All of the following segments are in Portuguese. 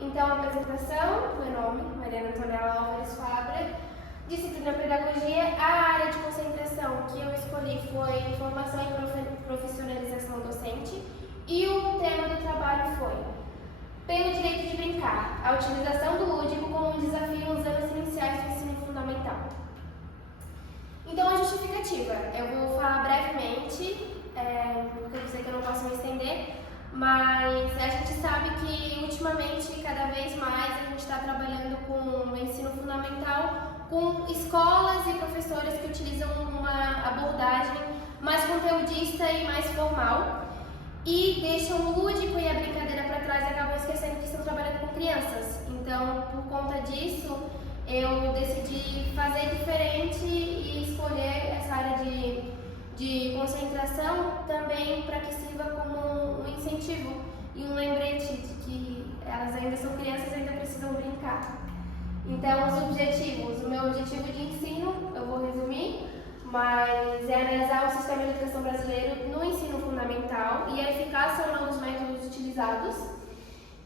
Então, apresentação, meu nome, Mariana Antonella Álvares Fabra, disciplina Pedagogia. A área de concentração que eu escolhi foi Formação e Profissionalização Docente, e o tema do trabalho foi Pelo Direito de Brincar, a utilização do lúdico como um desafio nos anos iniciais do ensino fundamental. Então, a justificativa, eu vou falar brevemente, porque eu sei que eu não posso me estender, mas a gente sabe que ultimamente, cada vez mais, a gente está trabalhando com o ensino fundamental, com escolas e professores que utilizam uma abordagem mais conteudista e mais formal, e deixam o lúdico e a brincadeira para trás e acabam esquecendo que estão trabalhando com crianças. Então, por conta disso, eu decidi fazer diferente e escolher essa área de concentração também para que sirva como um incentivo e um lembrete de que elas ainda são crianças e ainda precisam brincar. Então, os objetivos, o meu objetivo de ensino, eu vou resumir, mas é analisar o sistema de educação brasileiro no ensino fundamental e a eficácia ou não dos métodos utilizados,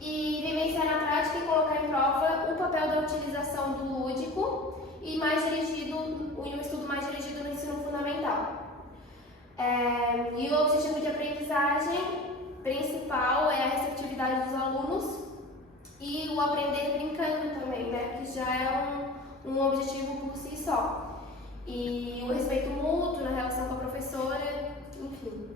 e vivenciar na prática e colocar em prova o papel da utilização do lúdico e um estudo mais dirigido no ensino fundamental. E o objetivo de aprendizagem principal é a receptividade dos alunos e o aprender brincando também, né, que já é um objetivo por si só. E o respeito mútuo na relação com a professora, enfim.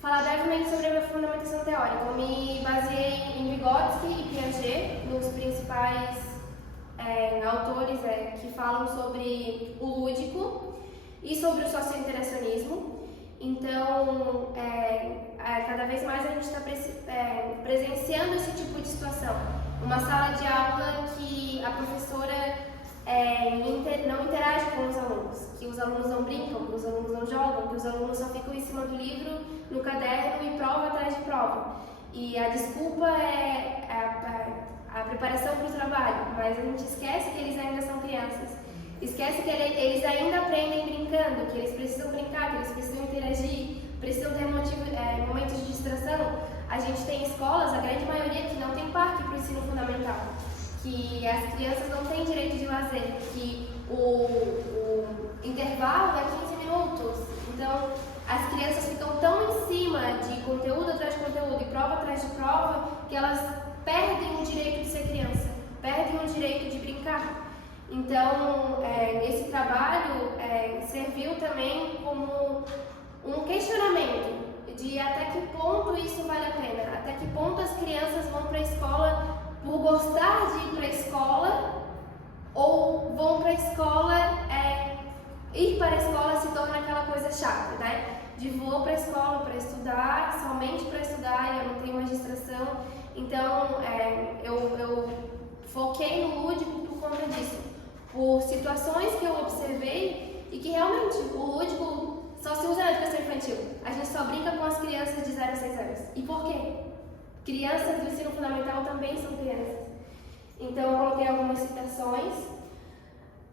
Falar brevemente sobre a minha fundamentação teórica. Eu me baseei em Vygotsky e Piaget, nos principais autores que falam sobre o lúdico e sobre o socio-interacionismo. Então, cada vez mais a gente está presenciando esse tipo de situação. Uma sala de aula que a professora não interage com os alunos, que os alunos não brincam, que os alunos não jogam, que os alunos só ficam em cima do livro, no caderno e prova atrás de prova. E a desculpa é a preparação para o trabalho, mas a gente esquece que eles ainda são crianças. Esquece que eles ainda aprendem brincando, que eles precisam brincar, que eles precisam interagir, precisam ter momentos de distração. A gente tem escolas, a grande maioria, que não tem parque para o ensino fundamental, que as crianças não têm direito de lazer, que o intervalo é 15 minutos. Então, as crianças ficam tão em cima de conteúdo atrás de conteúdo e prova atrás de prova que elas perdem o direito de ser criança, perdem o direito de brincar. Então, esse trabalho serviu também como um questionamento de até que ponto isso vale a pena, até que ponto as crianças vão para a escola por gostar de ir para a escola, ou vão para a escola, ir para a escola se torna aquela coisa chata, né? De vou para a escola para estudar, somente para estudar, e eu não tenho mais distração. Então, eu foquei no lúdico por conta disso, por situações que eu observei e que realmente o lúdico só se usa na educação infantil. A gente só brinca com as crianças de 0 a 6 anos. E por quê? Crianças do ensino fundamental também são crianças. Então, eu coloquei algumas citações.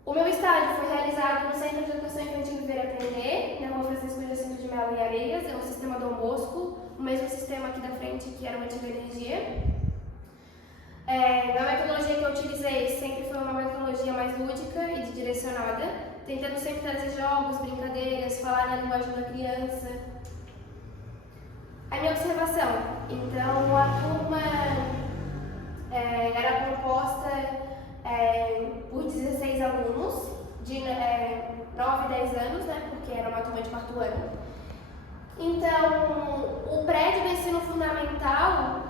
O meu estágio foi realizado no Centro de Educação Infantil Viver e Aprender, na Rua Francisco Jacinto de Melo e Areias, é o sistema Dom Bosco, o mesmo sistema aqui da frente que era o Antiga Energia. A metodologia que eu utilizei sempre foi uma metodologia mais lúdica e direcionada, tentando sempre trazer jogos, brincadeiras, falar na linguagem da criança. A minha observação, então a turma era composta por 16 alunos de 9 e 10 anos, né, porque era uma turma de 4º ano. Então, o prédio do ensino fundamental,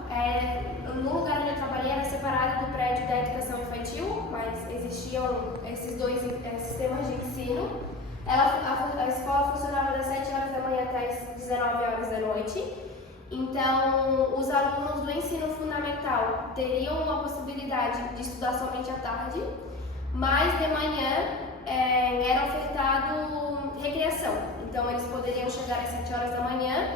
no lugar onde eu trabalhei, era separado do prédio da educação infantil, mas existiam esses dois sistemas de ensino. A escola funcionava das 7 horas da manhã até as 19 horas da noite. Então, os alunos do ensino fundamental teriam uma possibilidade de estudar somente à tarde, mas de manhã era ofertado recreação. Então, eles poderiam chegar às 7 horas da manhã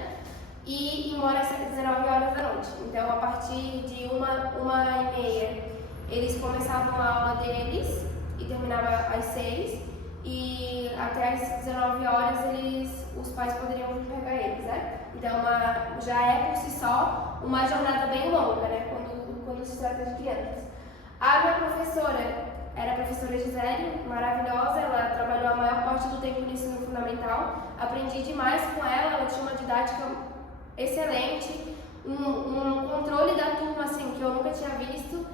e ir embora às 19 horas da noite. Então, a partir de 1h30, eles começavam a aula deles e terminava às 6, e até às 19 horas os pais poderiam vir pegar eles, né? Então, já é por si só uma jornada bem longa, né? Quando quando se trata de crianças. A minha professora era a professora Gisele, maravilhosa, ela trabalhou a maior parte do tempo no ensino fundamental, aprendi demais com ela tinha uma didática excelente, um controle da turma assim, que eu nunca tinha visto,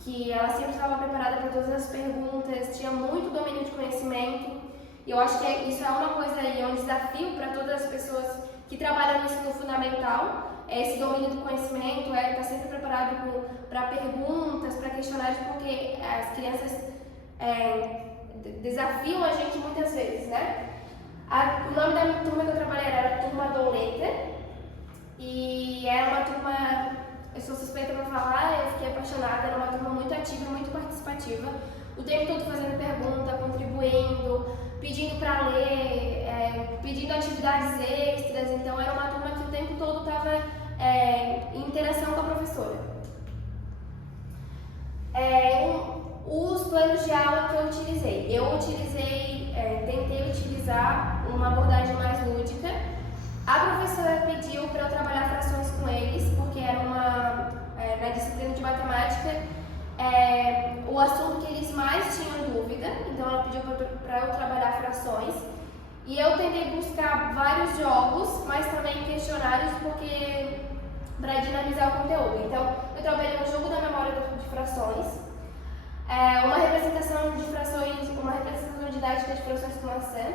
que ela sempre estava preparada para todas as perguntas, tinha muito domínio de conhecimento, e eu acho que isso é uma coisa aí, é um desafio para todas as pessoas que trabalham no ensino fundamental, esse domínio do conhecimento, estar sempre preparado para perguntas, para questionários, porque as crianças desafiam a gente muitas vezes, né? O nome da turma que eu trabalhei era a Turma Doleta, e era uma turma, eu sou suspeita para falar, eu fiquei apaixonada, era uma turma muito ativa, muito participativa, o tempo todo fazendo pergunta, contribuindo, pedindo para ler, pedindo atividades extras, então era uma turma que o tempo todo estava em interação com a professora. Os planos de aula que eu utilizei, tentei utilizar uma abordagem mais lúdica. A professora pediu para eu trabalhar frações com eles, porque era na disciplina de matemática, o assunto que eles mais tinham dúvida, então ela pediu para eu trabalhar frações. E eu tentei buscar vários jogos, mas também questionários, para dinamizar o conteúdo. Então, eu trabalhei no jogo da memória de frações, uma representação de frações, uma representação didática de frações com maçã,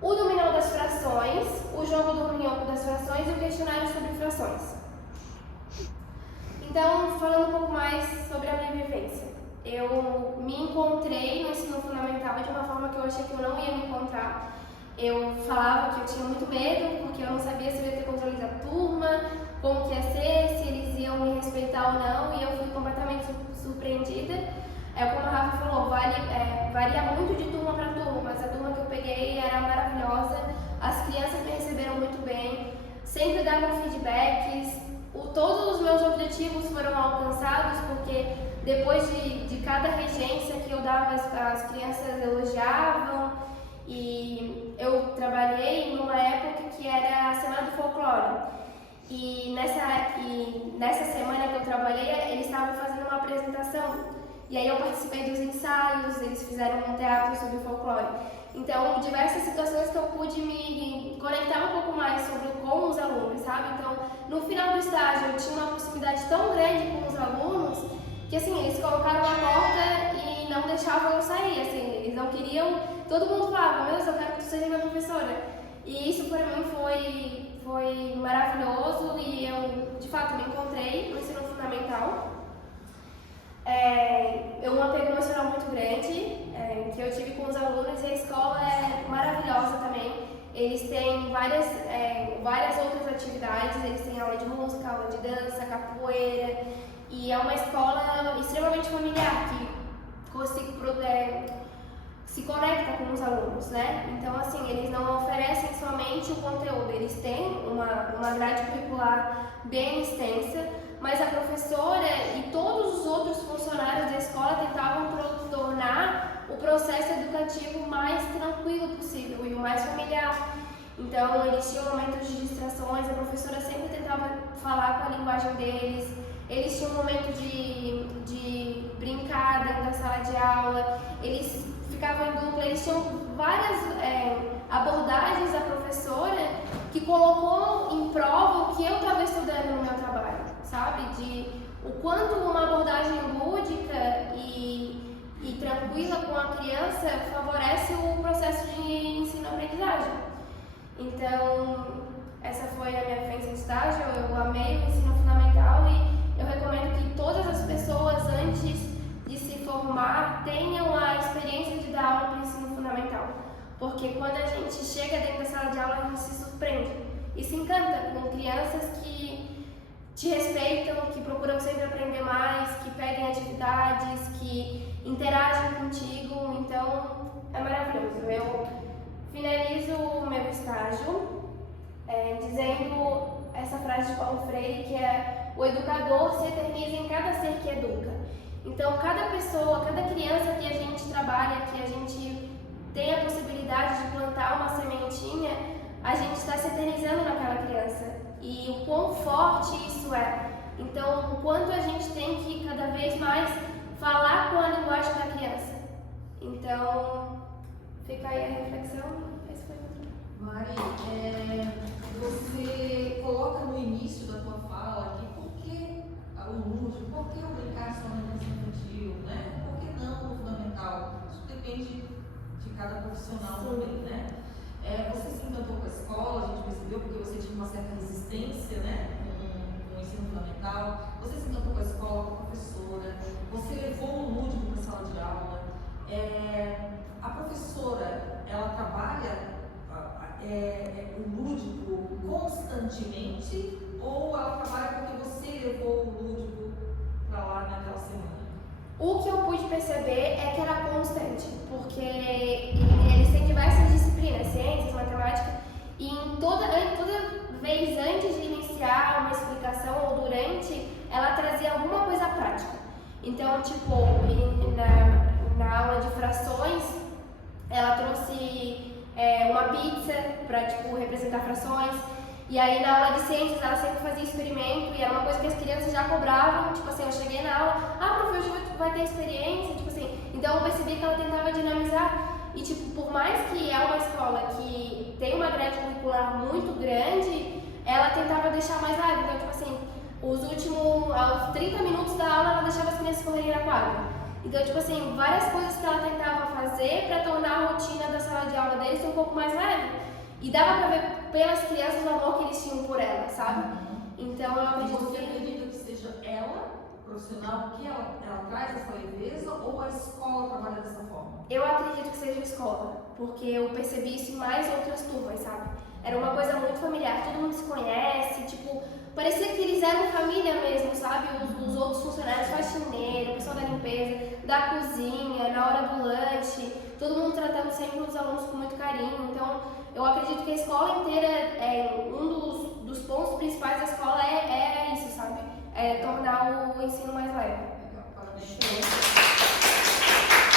o dominó das frações, o jogo do dominó das frações e o questionário sobre frações. Então, falando um pouco mais sobre a minha vivência. Eu me encontrei no ensino fundamental de uma forma que eu achei que eu não ia me encontrar. Eu falava que eu tinha muito medo, porque eu não sabia se eu ia ter controle da turma, como que ia ser, se eles iam me respeitar ou não, e eu fui completamente surpreendida. Como a Rafa falou, varia muito de turma para turma, mas a turma que eu peguei era maravilhosa, as crianças me receberam muito bem, sempre davam feedbacks, todos os meus objetivos foram alcançados, porque depois de cada regência que eu dava, as crianças elogiavam, e eu trabalhei numa época que era a Semana do Folclore. E nessa semana que eu trabalhei, eles estavam fazendo uma apresentação. E aí eu participei dos ensaios, eles fizeram um teatro sobre o folclore. Então, diversas situações que eu pude me conectar um pouco mais com os alunos, sabe? Então, no final do estágio, eu tinha uma proximidade tão grande com os alunos que, assim, eles colocaram a porta e não deixavam eu sair, assim, eles não queriam... Todo mundo falava, meu Deus, eu quero que tu seja minha professora. E isso, para mim, foi maravilhoso e eu, de fato, me encontrei no ensino fundamental. Um apego emocional muito grande que eu tive com os alunos, e a escola é maravilhosa também. Eles têm várias outras atividades, eles têm aula de música, aula de dança, capoeira, e é uma escola extremamente familiar que se conecta com os alunos, né? Então, assim, eles não oferecem somente o conteúdo, eles têm uma grade curricular bem extensa, mas a professora e todos os outros funcionários da escola tentavam tornar o processo educativo mais tranquilo possível e o mais familiar. Então, eles tinham momentos de distrações, a professora sempre tentava falar com a linguagem deles, eles tinham um momento de brincar dentro da sala de aula, eles ficavam em dupla, eles tinham várias abordagens da professora que colocou em prova o que eu estava estudando no meu trabalho, sabe? De o quanto uma abordagem lúdica e tranquila com a criança favorece o processo de ensino-aprendizagem. Então, essa foi a minha vivência de estágio, eu amei o ensino fundamental e eu recomendo que todas as pessoas, antes de se formar, tenham a experiência de dar aula para o ensino fundamental. Porque quando a gente chega dentro da sala de aula, a gente se surpreende e se encanta com crianças que te respeitam, que procuram sempre aprender mais, que pedem atividades, que interagem contigo, então é maravilhoso. Eu finalizo o meu estágio dizendo essa frase de Paulo Freire, que é: o educador se eterniza em cada ser que educa. Então, cada pessoa, cada criança que a gente trabalha, que a gente tem a possibilidade de plantar uma sementinha, a gente está se eternizando naquela criança. E o quão forte isso é. Então, o quanto a gente tem que cada vez mais falar com a linguagem da criança. Então, fica aí a reflexão. Esse foi o meu. Mari, você coloca no início da tua fala aqui por que o lúdico, por que o brincar só na educação infantil, né? Por que não no fundamental? Isso depende de cada profissional também, né? Você se encantou com a escola, a gente percebeu, porque você tinha uma certa resistência, né? Com o ensino fundamental. Você se encantou com a escola, com a professora, você levou o lúdico para a sala de aula. A professora, ela trabalha o lúdico constantemente ou ela trabalha porque você levou o lúdico para lá naquela semana? O que eu pude perceber é que era constante, porque eles têm diversas disciplinas, ciências, matemática, e toda vez antes de iniciar uma explicação ou durante, ela trazia alguma coisa prática. Então, tipo, na aula de frações, ela trouxe uma pizza para, tipo, representar frações. E aí na aula de ciências ela sempre fazia experimento e era uma coisa que as crianças já cobravam, tipo assim, eu cheguei na aula, prof, hoje vai ter experiência, tipo assim, então eu percebi que ela tentava dinamizar e tipo, por mais que é uma escola que tem uma grade curricular muito grande, ela tentava deixar mais leve, então tipo assim, aos 30 minutos da aula ela deixava as crianças correrem na quadra. Então, tipo assim, várias coisas que ela tentava fazer para tornar a rotina da sala de aula deles um pouco mais leve. E dava pra ver pelas crianças o amor que eles tinham por ela, sabe? Então eu acredito Você acredita que seja ela, profissional, que ela traz essa leveza ou a escola trabalha dessa forma? Eu acredito que seja a escola, porque eu percebi isso em mais outras turmas, sabe? Era uma coisa muito familiar, todo mundo se conhece, tipo, parecia que eles eram família mesmo, sabe? Os outros funcionários, faxineiro, o pessoal da limpeza, da cozinha, na hora do lanche, todo mundo tratando sempre os alunos com muito carinho. Então, eu acredito que a escola inteira, um dos pontos principais da escola é isso, sabe? É tornar o ensino mais